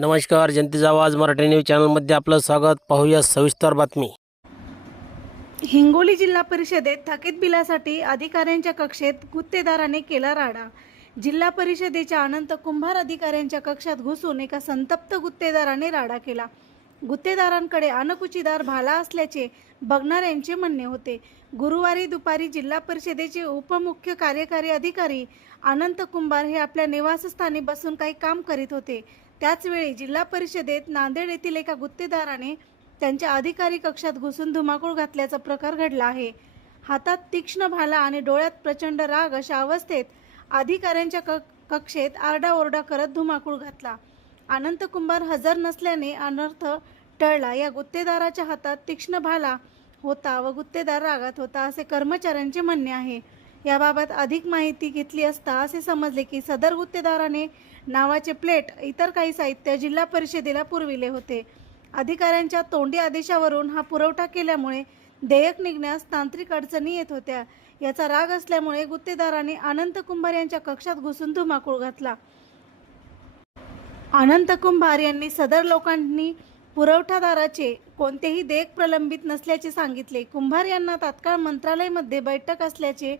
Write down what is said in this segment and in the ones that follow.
नमस्कार जनतेचा आवाज मराठी न्यूज चॅनलमध्ये आपलं स्वागत. पाहूया सविस्तर बातमी. हिंगोली जिल्हा परिषदेत थकीत बिलासाठी अधिकाऱ्यांच्या कक्षेत गुत्तेदाराने केला राडा. जिल्हा परिषदेच्या अनंत कुंभार अधिकाऱ्यांच्या कक्षात घुसून एका संतप्त गुत्तेदाराने राडा केला. गुत्तेदारांकडे अनकुचीदार भाला असल्याचे बघणाऱ्यांचे म्हणणे होते. गुरुवारी दुपारी जिल्हा परिषदेचे उपमुख्य कार्यकारी अधिकारी अनंत कुंभार हे आपल्या निवासस्थानी बसून काही काम करीत होते. त्याचवेळी जिल्हा परिषदेत नांदेड येथील एका गुत्तेदाराने त्यांच्या अधिकारी कक्षात घुसून धुमाकूळ घातल्याचा प्रकार घडला आहे. हातात तीक्ष्ण भाला आणि डोळ्यात प्रचंड राग अशा अवस्थेत अधिकाऱ्यांच्या क कक्षेत आरडाओरडा करत धुमाकूळ घातला. अनंत कुंभार हजर नसल्याने अनर्थ टळला. या गुत्तेदाराच्या हातात तीक्ष्ण भाला होता व गुत्तेदार रागात होता असे कर्मचाऱ्यांचे म्हणणे आहे. याबाबत अधिक माहिती घेतली असता असे समजले की सदर गुत्तेदाराने नावाचे प्लेट इतर काही साहित्य जिल्हा परिषदेला पुरविले होते. अधिकाऱ्यांच्या तोंडी आदेशावरून हा पुरवठा केल्यामुळे देयक निघण्यास तांत्रिक अडचणी येत होत्या. याचा राग असल्यामुळे गुत्तेदाराने अनंत कुंभार यांच्या कक्षात घुसून धुमाकूळ घातला. अनंत कुंभार यांनी सदर लोकांनी पुरवठादाराचे कोणतेही देख प्रलंबित नसल्याचे सांगितले. कुंभार यांना तात्काळ मंत्रालयामध्ये बैठक असल्याचे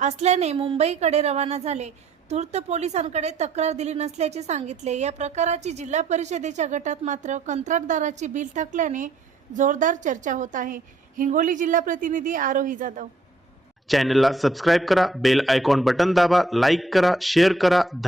असल्याने मुंबईकडे रवाना झाले. तूर्त पोलिसांकडे तक्रार दिली नसल्याचे सांगितले. या प्रकाराची जिल्हा परिषदेच्या गटात मात्र कंत्राटदाराची बिल थकल्याने जोरदार चर्चा होत आहे. हिंगोली जिल्हा प्रतिनिधी आरोही जाधव. चॅनलला सबस्क्राईब करा बेल आयकॉन बटन दाबा लाईक करा शेअर करा. धन्यवाद.